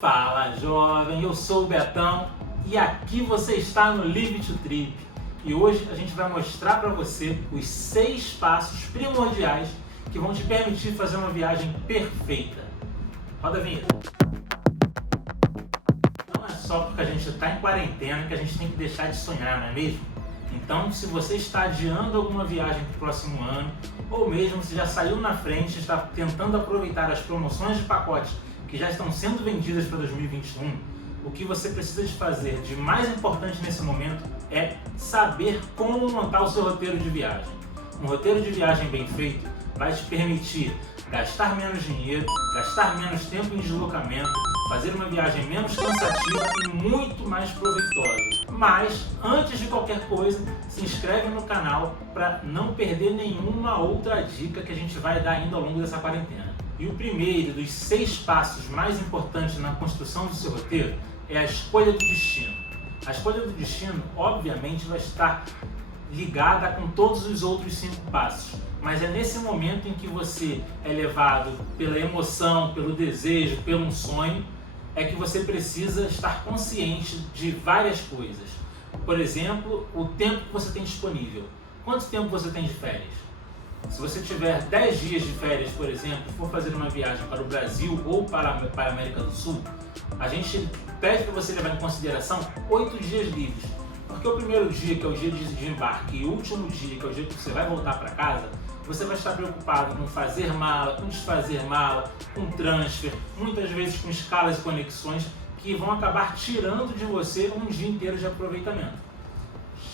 Fala jovem, eu sou o Betão e aqui você está no Live to Trip e hoje a gente vai mostrar para você os 6 passos primordiais que vão te permitir fazer uma viagem perfeita. Roda a vinheta. Não é só porque a gente está em quarentena que a gente tem que deixar de sonhar, não é mesmo? Então, se você está adiando alguma viagem para o próximo ano ou mesmo se já saiu na frente e está tentando aproveitar as promoções de pacotes que já estão sendo vendidas para 2021, o que você precisa de fazer de mais importante nesse momento é saber como montar o seu roteiro de viagem. Um roteiro de viagem bem feito vai te permitir gastar menos dinheiro, gastar menos tempo em deslocamento, fazer uma viagem menos cansativa e muito mais proveitosa. Mas, antes de qualquer coisa, se inscreve no canal para não perder nenhuma outra dica que a gente vai dar ainda ao longo dessa quarentena. E o primeiro dos 6 passos mais importantes na construção do seu roteiro é a escolha do destino. A escolha do destino, obviamente, vai estar ligada com todos os outros 5 passos, mas é nesse momento em que você é levado pela emoção, pelo desejo, pelo sonho, é que você precisa estar consciente de várias coisas. Por exemplo, o tempo que você tem disponível. Quanto tempo você tem de férias? Se você tiver 10 dias de férias, por exemplo, e for fazer uma viagem para o Brasil ou para a América do Sul, a gente pede para você levar em consideração 8 dias livres. Porque o primeiro dia, que é o dia de embarque, e o último dia, que é o dia que você vai voltar para casa, você vai estar preocupado com fazer mala, com desfazer mala, com transfer, muitas vezes com escalas e conexões que vão acabar tirando de você um dia inteiro de aproveitamento.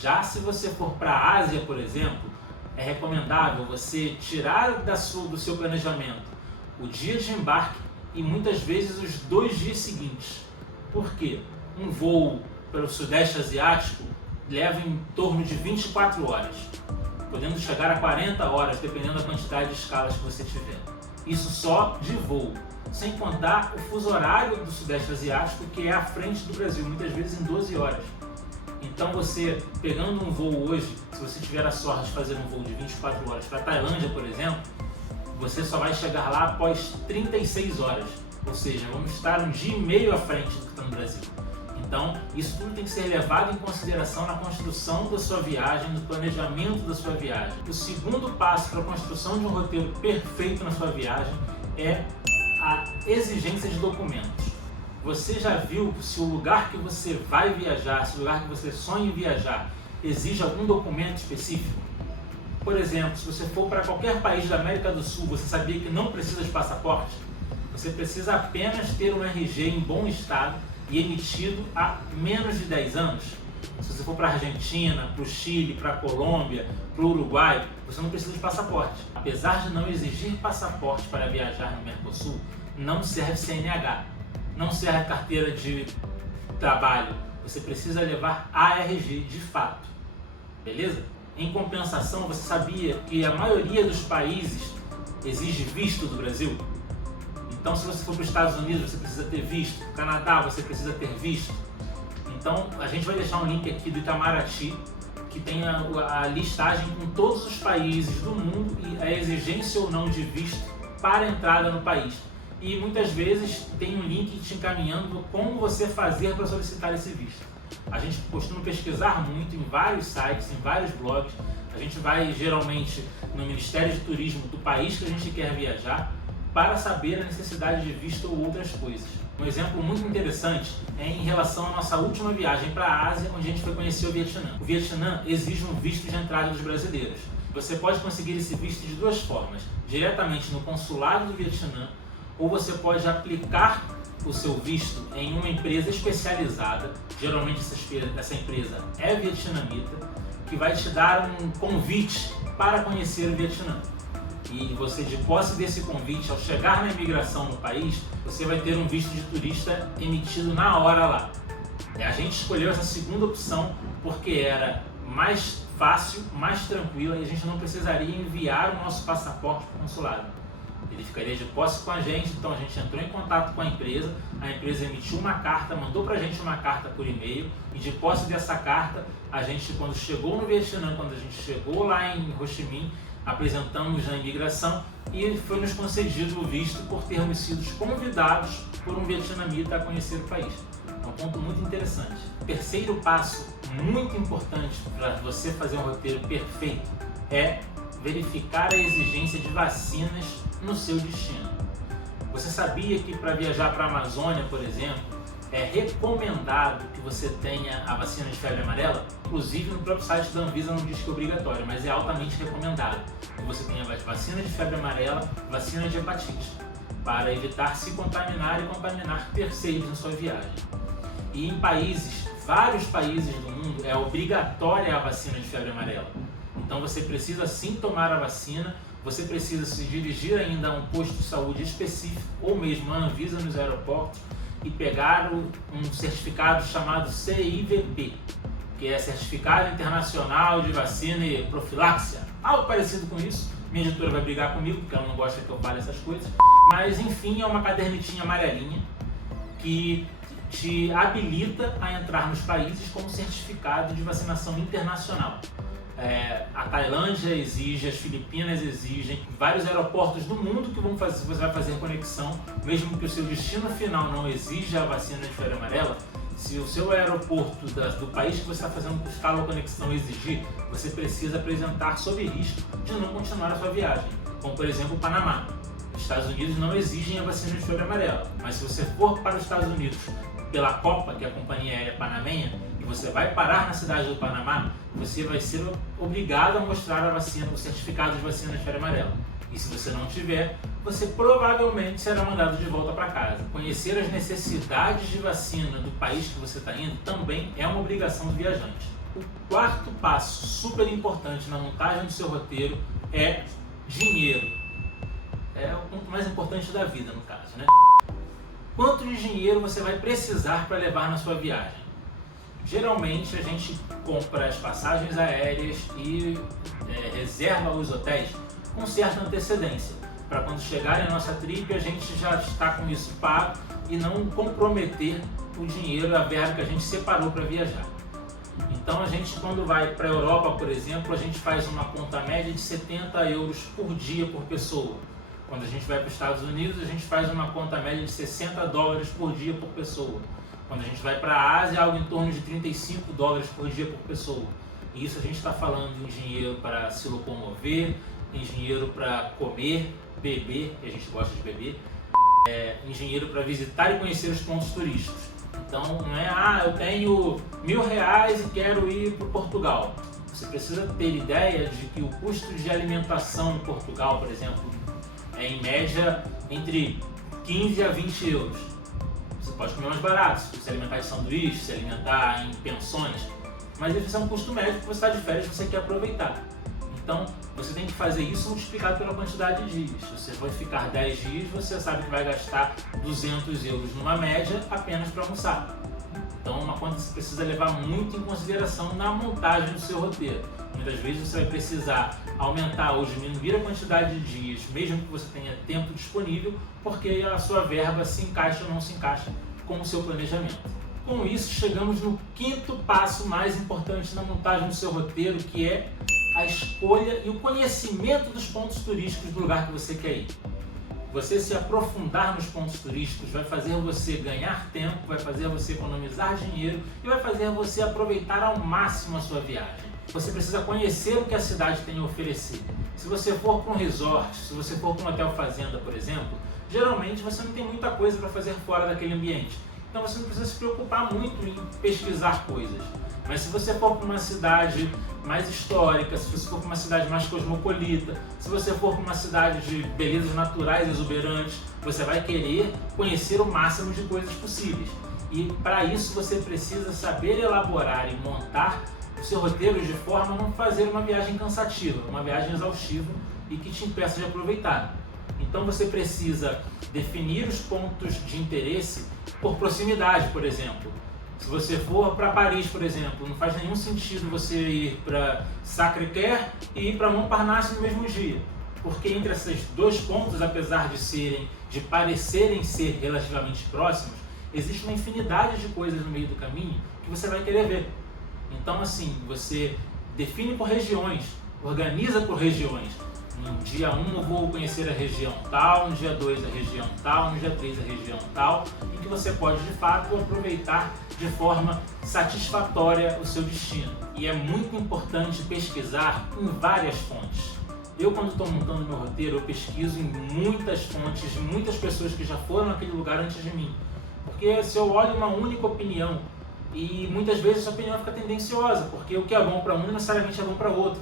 Já se você for para a Ásia, por exemplo, é recomendável você tirar do seu planejamento o dia de embarque e muitas vezes os 2 dias seguintes. Por quê? Um voo pelo Sudeste Asiático leva em torno de 24 horas, podendo chegar a 40 horas, dependendo da quantidade de escalas que você tiver. Isso só de voo, sem contar o fuso horário do Sudeste Asiático, que é à frente do Brasil, muitas vezes em 12 horas. Então você, pegando um voo hoje, se você tiver a sorte de fazer um voo de 24 horas para a Tailândia, por exemplo, você só vai chegar lá após 36 horas. Ou seja, vamos estar um dia e meio à frente do que está no Brasil. Então, isso tudo tem que ser levado em consideração na construção da sua viagem, no planejamento da sua viagem. O segundo passo para a construção de um roteiro perfeito na sua viagem é a exigência de documentos. Você já viu se o lugar que você vai viajar, se o lugar que você sonha em viajar, exige algum documento específico? Por exemplo, se você for para qualquer país da América do Sul, você sabia que não precisa de passaporte? Você precisa apenas ter um RG em bom estado e emitido há menos de 10 anos. Se você for para a Argentina, para o Chile, para a Colômbia, para o Uruguai, você não precisa de passaporte. Apesar de não exigir passaporte para viajar no Mercosul, não serve CNH. Não serve carteira de trabalho, você precisa levar ARG de fato, beleza? Em compensação, você sabia que a maioria dos países exige visto do Brasil? Então, se você for para os Estados Unidos, você precisa ter visto, para o Canadá, você precisa ter visto. Então, a gente vai deixar um link aqui do Itamaraty, que tem a listagem com todos os países do mundo e a exigência ou não de visto para a entrada no país. E muitas vezes tem um link te encaminhando como você fazer para solicitar esse visto. A gente costuma pesquisar muito em vários sites, em vários blogs. A gente vai geralmente no Ministério de Turismo do país que a gente quer viajar para saber a necessidade de visto ou outras coisas. Um exemplo muito interessante é em relação à nossa última viagem para a Ásia, onde a gente foi conhecer o Vietnã. O Vietnã exige um visto de entrada dos brasileiros. Você pode conseguir esse visto de 2 formas: diretamente no consulado do Vietnã, ou você pode aplicar o seu visto em uma empresa especializada, geralmente essa empresa é vietnamita, que vai te dar um convite para conhecer o Vietnã. E você, de posse desse convite, ao chegar na imigração no país, você vai ter um visto de turista emitido na hora lá. A gente escolheu essa segunda opção porque era mais fácil, mais tranquila e a gente não precisaria enviar o nosso passaporte para o consulado. Ele ficaria de posse com a gente, então a gente entrou em contato com a empresa emitiu uma carta, mandou pra gente uma carta por e-mail e de posse dessa carta, a gente, quando chegou no Vietnã, quando a gente chegou lá em Ho Chi Minh, apresentamos na imigração e foi nos concedido o visto por termos sido convidados por um vietnamita a conhecer o país. É um ponto muito interessante. Terceiro passo muito importante para você fazer um roteiro perfeito é verificar a exigência de vacinas no seu destino. Você sabia que para viajar para a Amazônia, por exemplo, é recomendado que você tenha a vacina de febre amarela? Inclusive no próprio site da Anvisa não diz que é obrigatório, mas é altamente recomendado que você tenha vacina de febre amarela, vacina de hepatite, para evitar se contaminar e contaminar terceiros na sua viagem. E em vários países do mundo, é obrigatória a vacina de febre amarela. Então você precisa sim tomar a vacina, você precisa se dirigir ainda a um posto de saúde específico ou mesmo a Anvisa nos aeroportos e pegar um certificado chamado CIVP, que é Certificado Internacional de Vacina e Profiláxia, algo parecido com isso. Minha editora vai brigar comigo porque ela não gosta que eu fale essas coisas, mas enfim, é uma cadernetinha amarelinha que te habilita a entrar nos países com certificado de vacinação internacional. A Tailândia exige, as Filipinas exigem, vários aeroportos do mundo que você vai fazer conexão, mesmo que o seu destino final não exija a vacina de febre amarela. Se o seu aeroporto do país que você está fazendo escala ou conexão exigir, você precisa apresentar sob risco de não continuar a sua viagem, como por exemplo o Panamá. Os Estados Unidos não exigem a vacina de febre amarela, mas se você for para os Estados Unidos pela Copa, que é a companhia aérea panamenha, e você vai parar na cidade do Panamá, você vai ser obrigado a mostrar a vacina, o certificado de vacina de febre amarela. E se você não tiver, você provavelmente será mandado de volta para casa. Conhecer as necessidades de vacina do país que você está indo também é uma obrigação do viajante. O quarto passo super importante na montagem do seu roteiro é dinheiro. É o ponto mais importante da vida, no caso, né? Quanto de dinheiro você vai precisar para levar na sua viagem? Geralmente a gente compra as passagens aéreas e reserva os hotéis com certa antecedência, para quando chegar a nossa trip a gente já está com isso pago e não comprometer o dinheiro, a verba que a gente separou para viajar. Então a gente, quando vai para a Europa, por exemplo, a gente faz uma conta média de 70 euros por dia por pessoa. Quando a gente vai para os Estados Unidos, a gente faz uma conta média de 60 dólares por dia por pessoa. Quando a gente vai para a Ásia, algo em torno de 35 dólares por dia por pessoa. E isso a gente está falando em dinheiro para se locomover, em dinheiro para comer, beber, que a gente gosta de beber, em dinheiro para visitar e conhecer os pontos turísticos. Então não é, eu tenho R$1.000 e quero ir para Portugal. Você precisa ter ideia de que o custo de alimentação em Portugal, por exemplo, é em média entre 15 a 20 euros. Você pode comer mais barato, se alimentar de sanduíche, se alimentar em pensões, mas esse é um custo médio que você está de férias e você quer aproveitar. Então você tem que fazer isso multiplicado pela quantidade de dias. Se você vai ficar 10 dias, você sabe que vai gastar 200 euros numa média apenas para almoçar. Então é uma conta que você precisa levar muito em consideração na montagem do seu roteiro. Muitas vezes você vai precisar aumentar ou diminuir a quantidade de dias, mesmo que você tenha tempo disponível, porque a sua verba se encaixa ou não se encaixa com o seu planejamento. Com isso, chegamos no quinto passo mais importante na montagem do seu roteiro, que é a escolha e o conhecimento dos pontos turísticos do lugar que você quer ir. Você se aprofundar nos pontos turísticos vai fazer você ganhar tempo, vai fazer você economizar dinheiro e vai fazer você aproveitar ao máximo a sua viagem. Você precisa conhecer o que a cidade tem a oferecer. Se você for para um resort, se você for para um hotel fazenda, por exemplo, geralmente você não tem muita coisa para fazer fora daquele ambiente. Então você não precisa se preocupar muito em pesquisar coisas. Mas se você for para uma cidade mais histórica, se você for para uma cidade mais cosmopolita, se você for para uma cidade de belezas naturais exuberantes, você vai querer conhecer o máximo de coisas possíveis. E para isso você precisa saber elaborar e montar o seu roteiro de forma a não fazer uma viagem cansativa, uma viagem exaustiva e que te impeça de aproveitar. Então você precisa definir os pontos de interesse por proximidade, por exemplo. Se você for para Paris, por exemplo, não faz nenhum sentido você ir para Sacré-Cœur e ir para Montparnasse no mesmo dia. Porque entre esses dois pontos, apesar de parecerem ser relativamente próximos, existe uma infinidade de coisas no meio do caminho que você vai querer ver. Então assim, você define por regiões, organiza por regiões. No dia 1 eu vou conhecer a região tal, no dia 2 a região tal, no dia 3 a região tal, e que você pode de fato aproveitar de forma satisfatória o seu destino. E é muito importante pesquisar em várias fontes. Eu, quando estou montando meu roteiro, eu pesquiso em muitas fontes, de muitas pessoas que já foram naquele lugar antes de mim. Porque se eu olho uma única opinião, e muitas vezes essa opinião fica tendenciosa, porque o que é bom para um não necessariamente é bom para outro.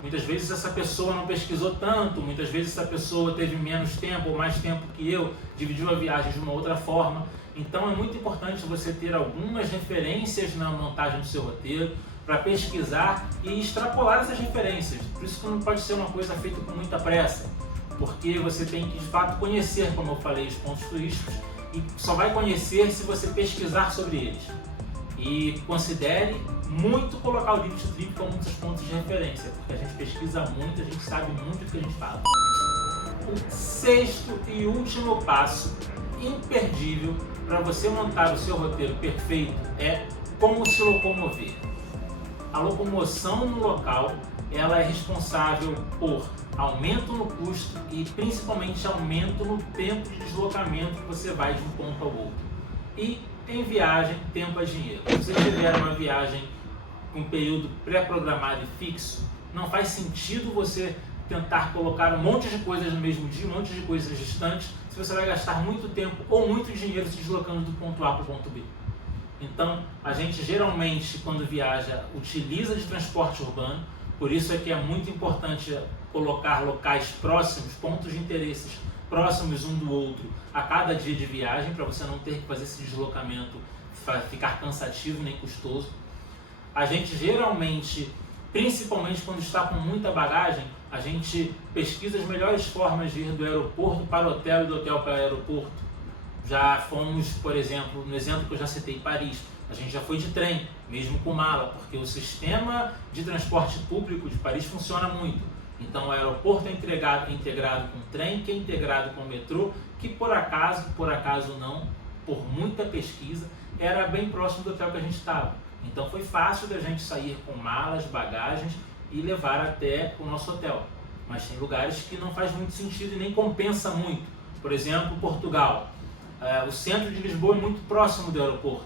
Muitas vezes essa pessoa não pesquisou tanto, muitas vezes essa pessoa teve menos tempo ou mais tempo que eu, dividiu a viagem de uma outra forma. Então é muito importante você ter algumas referências na montagem do seu roteiro para pesquisar e extrapolar essas referências. Por isso que não pode ser uma coisa feita com muita pressa, porque você tem que de fato conhecer, como eu falei, os pontos turísticos, e só vai conhecer se você pesquisar sobre eles. E considere muito colocar o Live to Trip como um dos pontos de referência, porque a gente pesquisa muito, a gente sabe muito do que a gente fala. O sexto e último passo, imperdível, para você montar o seu roteiro perfeito é como se locomover. A locomoção no local, ela é responsável por aumento no custo e principalmente aumento no tempo de deslocamento que você vai de um ponto ao outro. E em viagem, tempo é dinheiro. Se você tiver uma viagem com período pré-programado e fixo, não faz sentido você tentar colocar um monte de coisas no mesmo dia, um monte de coisas distantes, se você vai gastar muito tempo ou muito dinheiro se deslocando do ponto A para o ponto B. Então, a gente geralmente, quando viaja, utiliza de transporte urbano, por isso é que é muito importante colocar locais próximos, pontos de interesses próximos um do outro a cada dia de viagem, para você não ter que fazer esse deslocamento ficar cansativo nem custoso. A gente geralmente, principalmente quando está com muita bagagem, a gente pesquisa as melhores formas de ir do aeroporto para o hotel e do hotel para o aeroporto. Já fomos, por exemplo, no exemplo que eu já citei, Paris, a gente já foi de trem, mesmo com mala, porque o sistema de transporte público de Paris funciona muito. Então o aeroporto é integrado com o trem, que é integrado com o metrô, que por acaso não, por muita pesquisa, era bem próximo do hotel que a gente estava. Então foi fácil da gente sair com malas, bagagens e levar até o nosso hotel. Mas tem lugares que não faz muito sentido e nem compensa muito. Por exemplo, Portugal. O centro de Lisboa é muito próximo do aeroporto.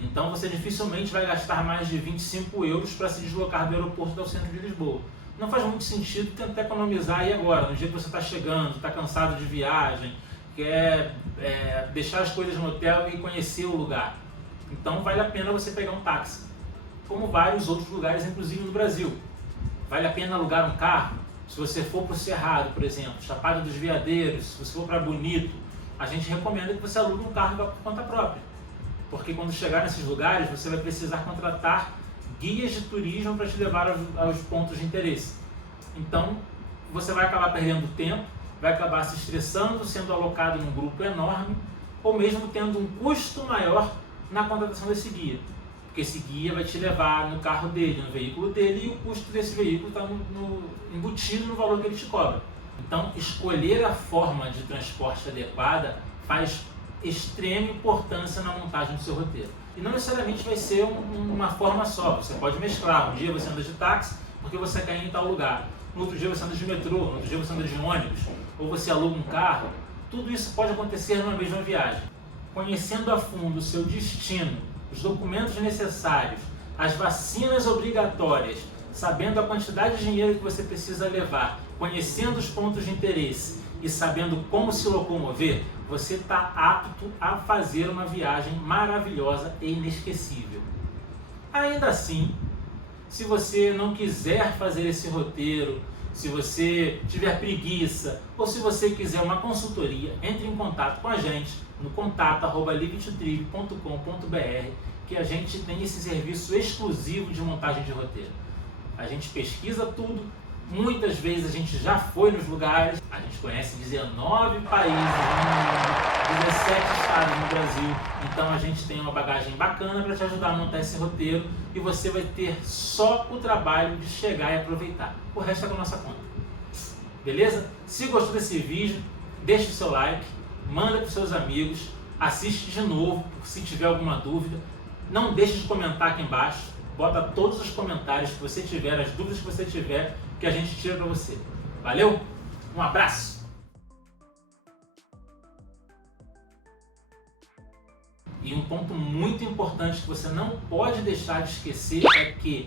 Então você dificilmente vai gastar mais de 25 euros para se deslocar do aeroporto ao centro de Lisboa. Não faz muito sentido tentar economizar aí agora, no dia que você está chegando, está cansado de viagem, quer deixar as coisas no hotel e conhecer o lugar. Então vale a pena você pegar um táxi, como vários outros lugares, inclusive no Brasil. Vale a pena alugar um carro, se você for para o Cerrado, por exemplo, Chapada dos Veadeiros, se você for para Bonito, a gente recomenda que você alugue um carro por conta própria. Porque quando chegar nesses lugares, você vai precisar contratar guias de turismo para te levar aos pontos de interesse. Então, você vai acabar perdendo tempo, vai acabar se estressando, sendo alocado num grupo enorme, ou mesmo tendo um custo maior na contratação desse guia. Porque esse guia vai te levar no carro dele, no veículo dele, e o custo desse veículo está embutido no valor que ele te cobra. Então, escolher a forma de transporte adequada faz extrema importância na montagem do seu roteiro. E não necessariamente vai ser uma forma só, você pode mesclar. Um dia você anda de táxi porque você quer ir em tal lugar, no outro dia você anda de metrô, no outro dia você anda de ônibus, ou você aluga um carro. Tudo isso pode acontecer numa mesma viagem. Conhecendo a fundo o seu destino, os documentos necessários, as vacinas obrigatórias, sabendo a quantidade de dinheiro que você precisa levar, conhecendo os pontos de interesse e sabendo como se locomover, você está apto a fazer uma viagem maravilhosa e inesquecível. Ainda assim, se você não quiser fazer esse roteiro, se você tiver preguiça ou se você quiser uma consultoria, entre em contato com a gente no contato@livetotrip.com.br, que a gente tem esse serviço exclusivo de montagem de roteiro. A gente pesquisa tudo, muitas vezes a gente já foi nos lugares, a gente conhece 19 países no mundo, 17 estados no Brasil, então a gente tem uma bagagem bacana para te ajudar a montar esse roteiro e você vai ter só o trabalho de chegar e aproveitar. O resto é com a nossa conta. Beleza? Se gostou desse vídeo, deixa o seu like, manda para os seus amigos, assiste de novo se tiver alguma dúvida. Não deixe de comentar aqui embaixo, bota todos os comentários que você tiver, as dúvidas que você tiver, que a gente tira para você. Valeu, um abraço! E um ponto muito importante que você não pode deixar de esquecer é que